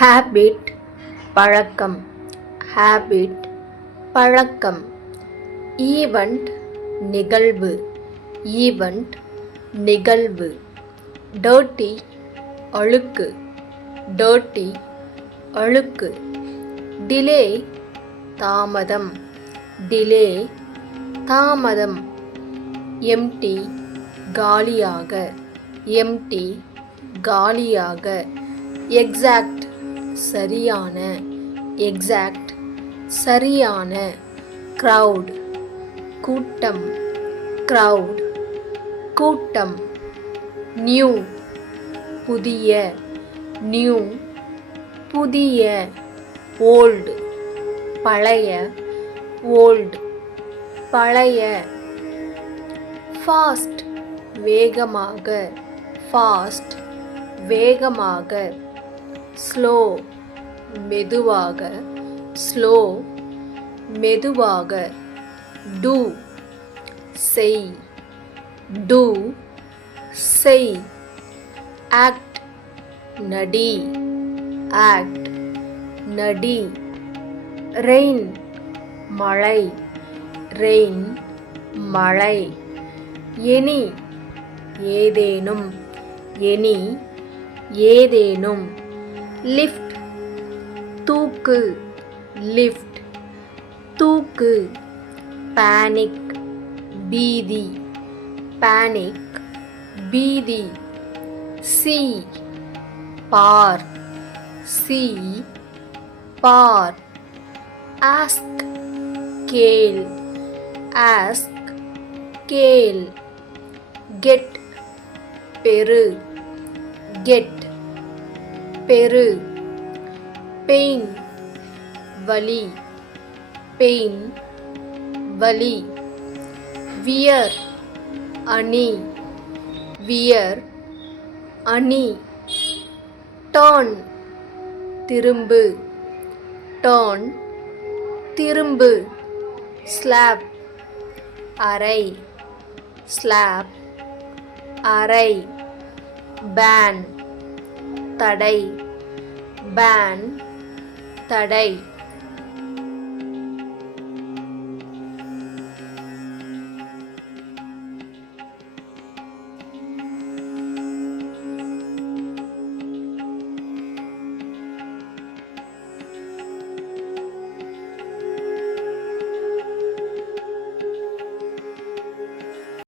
Habit பழக்கம், habit பழக்கம். Event நிகழ்வு, ஈவெண்ட் நிகழ்வு. டர்ட்டி அழுக்கு, டர்ட்டி அழுக்கு. டிலே தாமதம், டிலே தாமதம். எம்டி காலியாக, எம்டி காலியாக. எக்ஸாக்ட் சரியான, எக்ஸாக்ட் சரியான. க்ரௌட் கூட்டம், க்ரௌட் கூட்டம். நியூ புதிய, நியூ புதிய. ஓல்டு பழைய, ஓல்டு பழைய. ஃபாஸ்ட் வேகமாக, ஃபாஸ்ட் வேகமாக. ஸ்லோ மெதுவாக, ஸ்லோ மெதுவாக. டூ செய், டூ செய். ஆக்ட் நடி, ஆக்ட் நடி. ரெயின் மழை, ரெயின் மழை. எனி ஏதேனும், எனி ஏதேனும். லிஃப்ட் தூக்கு, லிஃப்ட் தூக்கு. பேனிக் பீதி, பேனிக் பீதி. சி பார், சி பார். ஆஸ்க் கேள், ஆஸ்க் கேள். கெட் பெறு, கெட் பெறு. பெயின் வலி, பெயின் வலி. வியர் அணி, வியர் அணி. டர்ன் திரும்பு, டர்ன் திரும்பு. ஸ்லாப் அறை, ஸ்லாப் அறை. பேன் தடை, பேன் தடை.